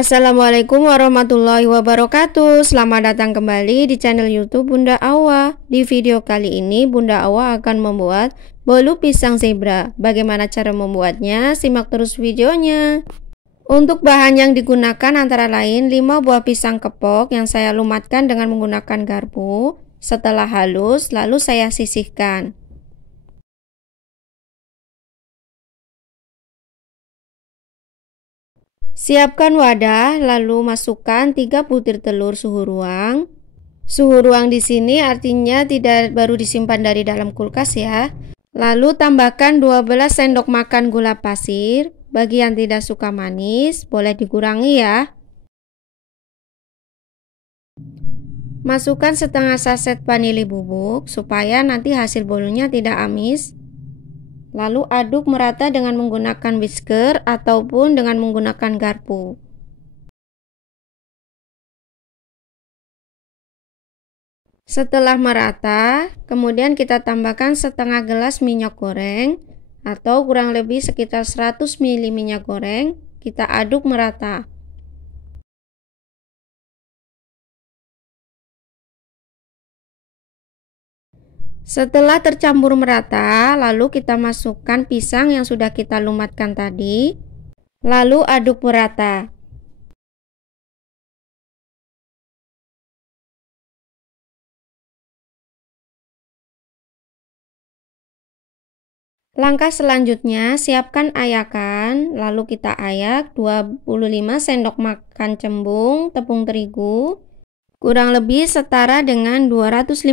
Assalamualaikum warahmatullahi wabarakatuh. Selamat datang kembali di channel YouTube Bunda Awa. Di video kali ini Bunda Awa akan membuat bolu pisang zebra. Bagaimana cara membuatnya? Simak terus videonya. Untuk bahan yang digunakan antara lain 5 buah pisang kepok yang saya lumatkan dengan menggunakan garpu. Setelah halus, lalu saya sisihkan. Siapkan wadah, lalu masukkan 3 butir telur suhu ruang. Suhu ruang di sini artinya tidak baru disimpan dari dalam kulkas ya. Lalu tambahkan 12 sendok makan gula pasir. Bagi yang tidak suka manis, boleh dikurangi ya. Masukkan setengah saset vanili bubuk supaya nanti hasil bolunya tidak amis. Lalu aduk merata dengan menggunakan whisker ataupun dengan menggunakan garpu. Setelah merata, kemudian kita tambahkan setengah gelas minyak goreng atau kurang lebih sekitar 100 ml minyak goreng. Kita aduk merata. Setelah tercampur merata, lalu kita masukkan pisang yang sudah kita lumatkan tadi. Lalu aduk merata. Langkah selanjutnya, siapkan ayakan. Lalu kita ayak 25 sendok makan cembung tepung terigu. Kurang lebih setara dengan 250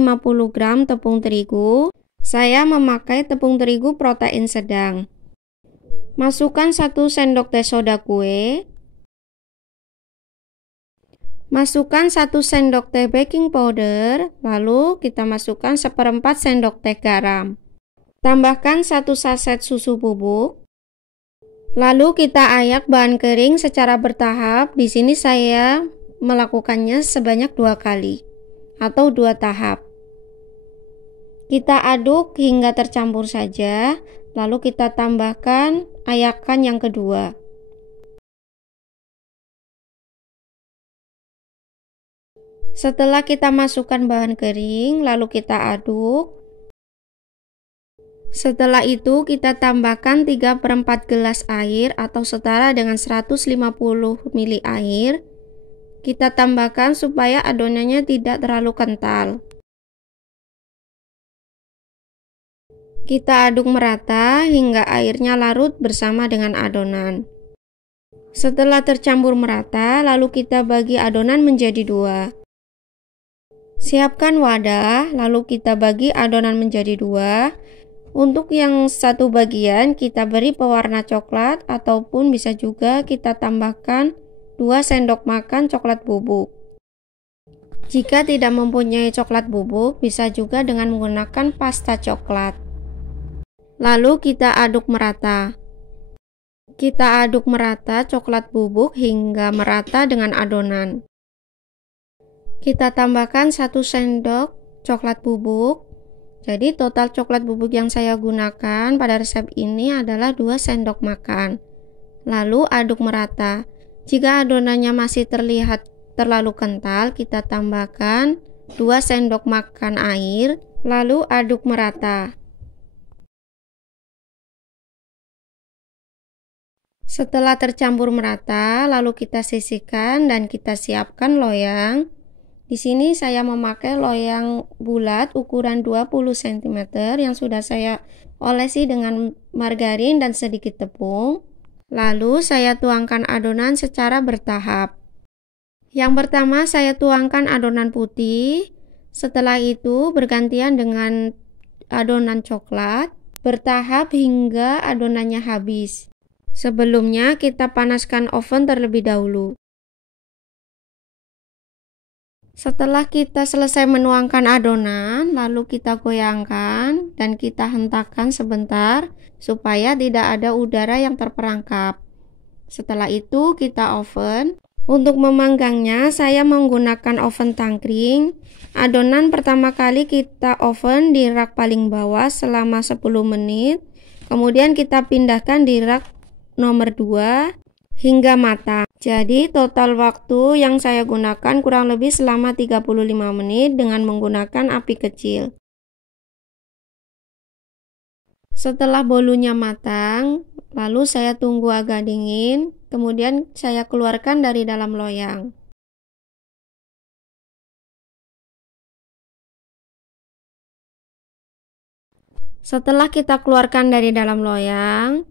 gram tepung terigu. Saya memakai tepung terigu protein sedang. Masukkan 1 sendok teh soda kue. Masukkan 1 sendok teh baking powder. Lalu kita masukkan 1/4 sendok teh garam. Tambahkan 1 saset susu bubuk. Lalu kita ayak bahan kering secara bertahap. Di sini saya melakukannya sebanyak 2 kali atau 2 tahap. Kita aduk hingga tercampur saja, lalu kita tambahkan ayakan yang kedua. Setelah kita masukkan bahan kering, lalu kita aduk. Setelah itu kita tambahkan 3/4 gelas air atau setara dengan 150 ml air. Kita tambahkan supaya adonannya tidak terlalu kental. Kita aduk merata hingga airnya larut bersama dengan adonan. Setelah tercampur merata, lalu kita bagi adonan menjadi 2. Siapkan wadah, lalu kita bagi adonan menjadi 2. Untuk yang satu bagian kita beri pewarna coklat ataupun bisa juga kita tambahkan 2 sendok makan coklat bubuk. Jika tidak mempunyai coklat bubuk, bisa juga dengan menggunakan pasta coklat. Lalu kita aduk merata. Kita aduk merata coklat bubuk hingga merata dengan adonan. Kita tambahkan 1 sendok coklat bubuk. Jadi total coklat bubuk yang saya gunakan pada resep ini adalah 2 sendok makan. Lalu aduk merata. Jika adonannya masih terlihat terlalu kental, kita tambahkan 2 sendok makan air, lalu aduk merata. Setelah tercampur merata, lalu kita sisihkan dan kita siapkan loyang. Di sini saya memakai loyang bulat ukuran 20 cm yang sudah saya olesi dengan margarin dan sedikit tepung. Lalu saya tuangkan adonan secara bertahap. Yang pertama saya tuangkan adonan putih. Setelah itu bergantian dengan adonan coklat, bertahap hingga adonannya habis. Sebelumnya kita panaskan oven terlebih dahulu. Setelah kita selesai menuangkan adonan, lalu kita goyangkan dan kita hentakkan sebentar supaya tidak ada udara yang terperangkap. Setelah itu kita oven. Untuk memanggangnya saya menggunakan oven tangkring. Adonan pertama kali kita oven di rak paling bawah selama 10 menit. Kemudian kita pindahkan di rak nomor 2. hingga matang. Jadi total waktu yang saya gunakan kurang lebih selama 35 menit dengan menggunakan api kecil. Setelah bolunya matang, lalu saya tunggu agak dingin, kemudian saya keluarkan dari dalam loyang. Setelah kita keluarkan dari dalam loyang,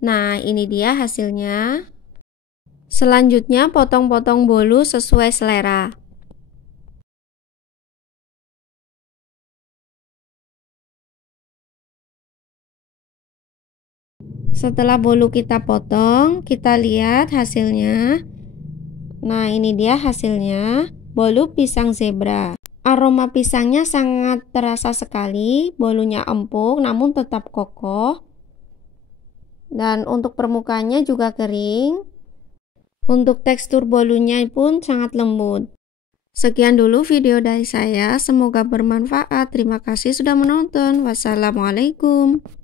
nah ini dia hasilnya. Selanjutnya potong-potong bolu sesuai selera. Setelah bolu kita potong, kita lihat hasilnya. Nah, ini dia hasilnya, bolu pisang zebra. Aroma pisangnya sangat terasa sekali, bolunya empuk namun tetap kokoh. Dan untuk permukaannya juga kering. Untuk tekstur bolunya pun sangat lembut. Sekian dulu video dari saya, semoga bermanfaat. Terima kasih sudah menonton. Wassalamualaikum.